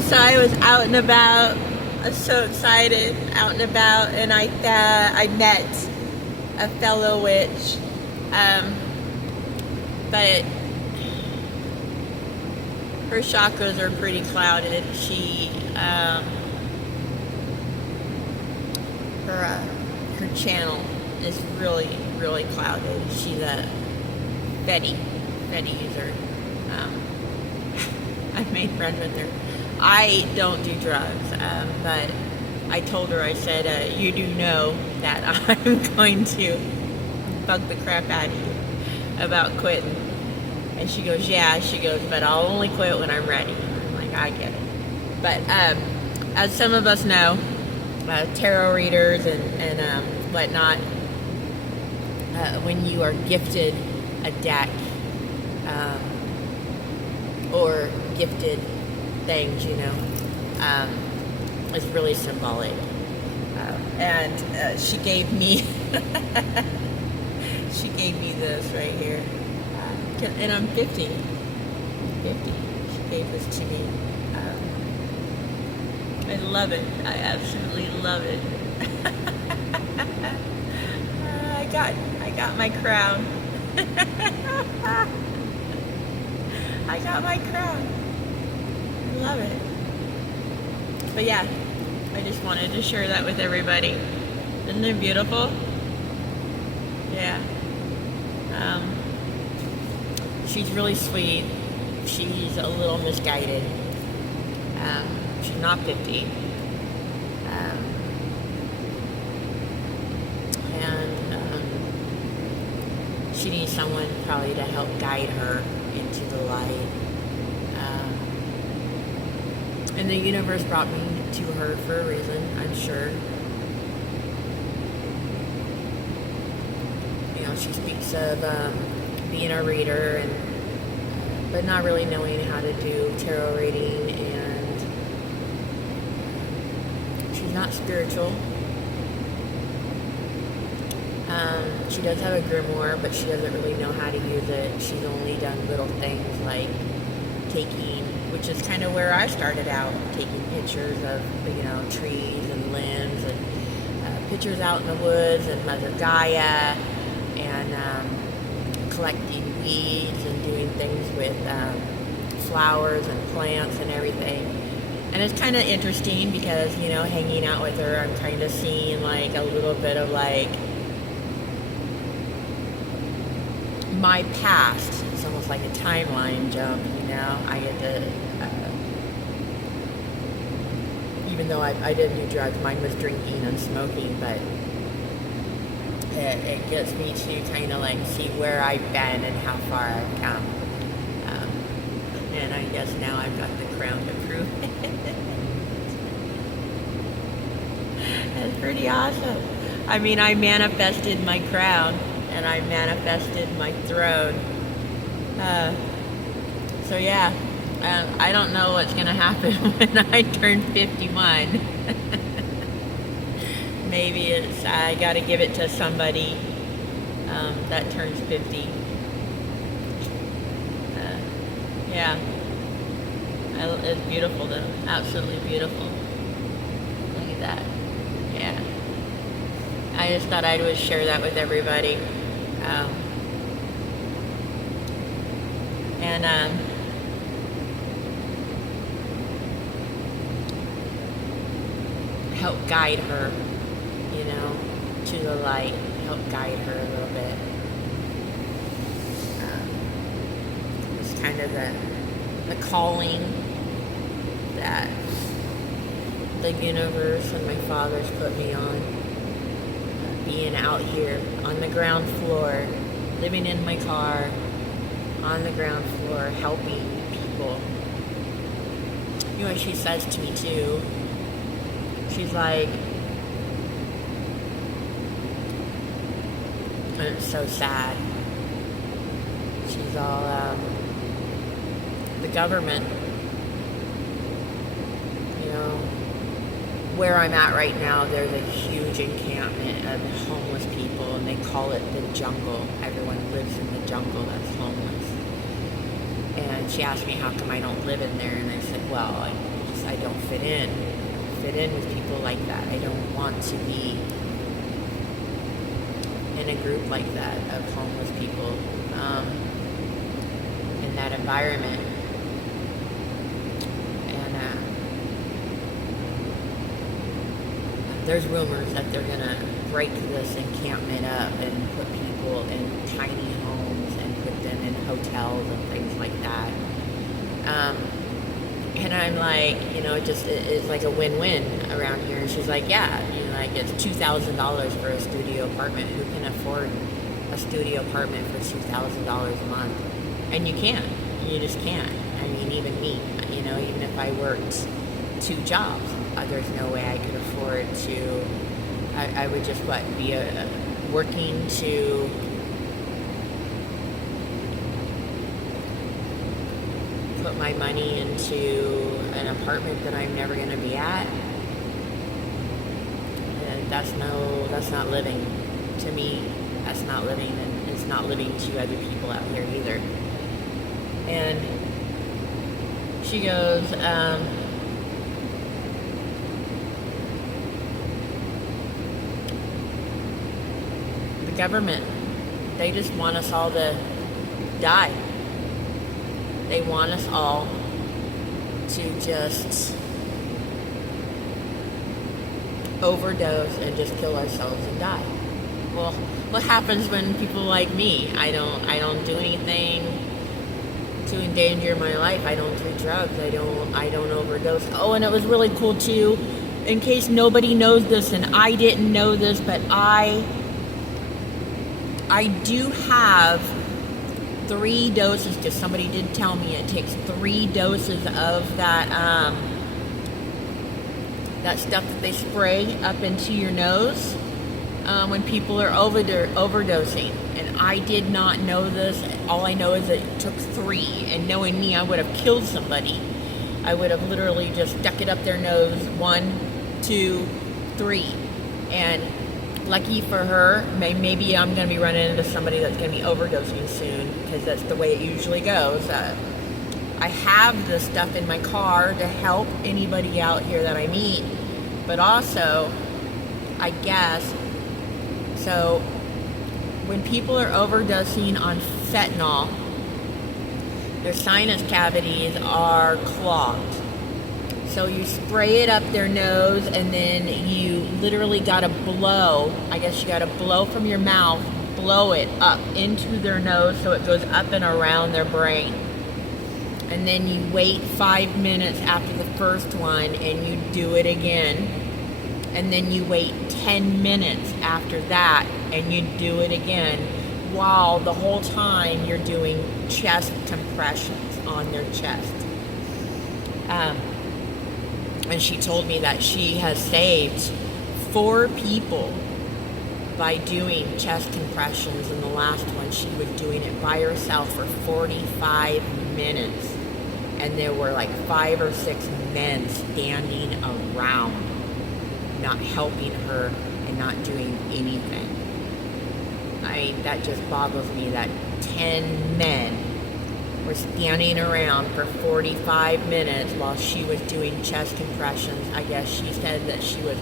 So I was out and about. I was so excited, out and about, and I met a fellow witch. But her chakras are pretty clouded. Her channel is really, really clouded. She's a Fetty user. I made friends with her. I don't do drugs, but I told her, I said, you do know that I'm going to bug the crap out of you about quitting. And she goes, yeah, she goes, but I'll only quit when I'm ready. I'm like, I get it. But as some of us know, tarot readers and whatnot, when you are gifted a deck or gifted things, it's really symbolic. And she gave me this right here. And I'm 50. She gave this to me. I love it. I absolutely love it. I got my crown. I got my crown. I love it. But yeah, I just wanted to share that with everybody. Isn't it beautiful? Yeah. She's really sweet. She's a little misguided. She's not 50. She needs someone probably to help guide her into the light. And the universe brought me to her for a reason, I'm sure. She speaks of being a reader, but not really knowing how to do tarot reading, and she's not spiritual. She does have a grimoire, but she doesn't really know how to use it. She's only done little things like taking, which is kind of where I started out, taking pictures of, trees and limbs, and pictures out in the woods, and Mother Gaia, and collecting weeds and doing things with flowers and plants and everything. And it's kind of interesting because, hanging out with her, I'm kind of seeing like a little bit of like my past. It's almost like a timeline jump, I get to, even though I didn't do drugs, mine was drinking and smoking, but it gets me to kind of like see where I've been and how far I've come. And I guess now I've got the crown to prove it. That's pretty awesome. I mean, I manifested my crown and I manifested my throne. So yeah, I don't know what's going to happen when I turn 51. Maybe it's I got to give it to somebody that turns 50. Yeah, it's beautiful though. Absolutely beautiful. Look at that. Yeah. I just thought I would share that with everybody. And help guide her, to the light, help guide her a little bit. It's kind of the calling that the universe and my father's put me on. Being out here on the ground floor, living in my car, on the ground floor, helping people. You know what she says to me too? She's like, and it's so sad. She's all, the government, where I'm at right now, there's a huge encampment of homeless people, and they call it the jungle. Everyone lives in the jungle that's homeless. And she asked me how come I don't live in there, and I said, well, I don't fit in with people like that. I don't want to be in a group like that of homeless people, in that environment. And there's rumors that they're gonna break this encampment up and put people in tiny homes and put them in hotels and things like that. And I'm like, it's like a win-win around here. And she's like, yeah, like it's $2,000 for a studio apartment. Who can afford a studio apartment for $2,000 a month? And you can't. You just can't. I mean, even me, even if I worked 2 jobs, there's no way I could afford to. I would just be working to put my money into an apartment that I'm never going to be at. And that's not living. To me, that's not living, and it's not living to other people out here either. And she goes, the government, they just want us all to die. They want us all to just overdose and just kill ourselves and die. Well, what happens when people like me? I don't do anything to endanger my life. I don't do drugs. I don't overdose. Oh, and it was really cool too. In case nobody knows this, and I didn't know this, but I do have 3 doses, because somebody did tell me it takes 3 doses of that that stuff that they spray up into your nose when people are overdosing. And I did not know this. All I know is that it took 3, and knowing me, I would have killed somebody. I would have literally just stuck it up their nose, 1, 2, 3, and lucky for her, maybe I'm going to be running into somebody that's going to be overdosing soon, because that's the way it usually goes. I have this stuff in my car to help anybody out here that I meet, but also, I guess, so when people are overdosing on fentanyl, their sinus cavities are clogged. So you spray it up their nose, and then you literally gotta blow. I guess you gotta blow from your mouth, blow it up into their nose so it goes up and around their brain. And then you wait 5 minutes after the first one, and you do it again. And then you wait 10 minutes after that, and you do it again, while the whole time you're doing chest compressions on their chest. And she told me that she has saved 4 people by doing chest compressions. And the last one, she was doing it by herself for 45 minutes. And there were like 5 or 6 men standing around, not helping her and not doing anything. I mean, that just boggles me that 10 men were standing around for 45 minutes while she was doing chest compressions. I guess she said that she was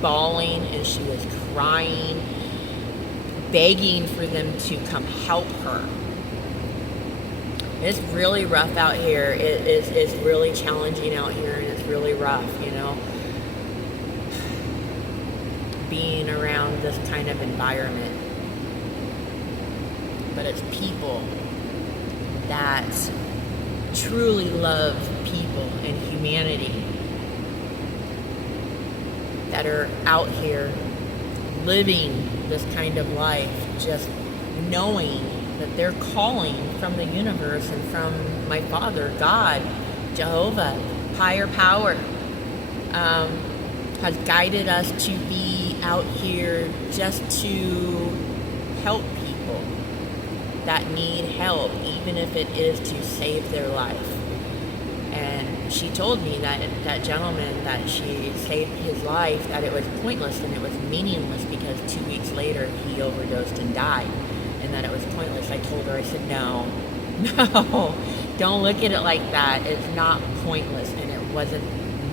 bawling and she was crying, begging for them to come help her. It's really rough out here. It's really challenging out here, and it's really rough, being around this kind of environment. But it's people that truly love people and humanity, that are out here living this kind of life, just knowing that they're calling from the universe and from my Father, God, Jehovah, higher power, has guided us to be out here just to help people that need help, even if it is to save their life. And she told me that that gentleman that she saved his life, that it was pointless and it was meaningless, because 2 weeks later he overdosed and died, and that it was pointless. I told her, I said, no, don't look at it like that. It's not pointless, and it wasn't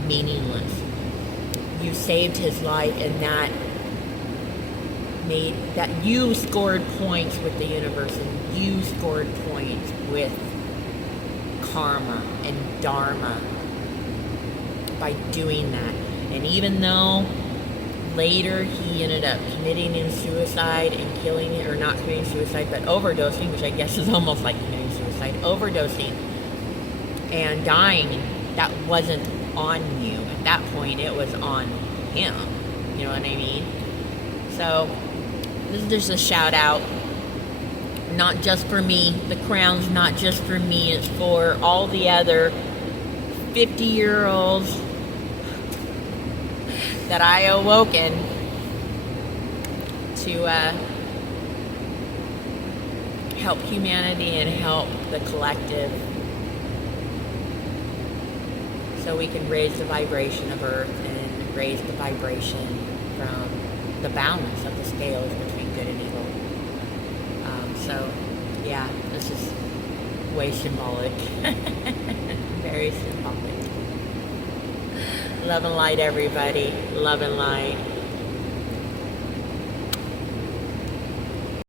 meaningless. You saved his life, and that made that you scored points with the universe, and you scored points with karma and dharma by doing that. And even though later he ended up committing suicide and killing it, or not committing suicide but overdosing, which I guess is almost like committing suicide, overdosing and dying, that wasn't on you at that point, it was on him. You know what I mean? So this is just a shout out, not just for me. The crown's not just for me, it's for all the other 50-year-olds that I awoken to help humanity and help the collective, so we can raise the vibration of Earth and raise the vibration from the balance of the scales between good and evil. So, yeah, this is way symbolic. Very symbolic. Love and light, everybody. Love and light.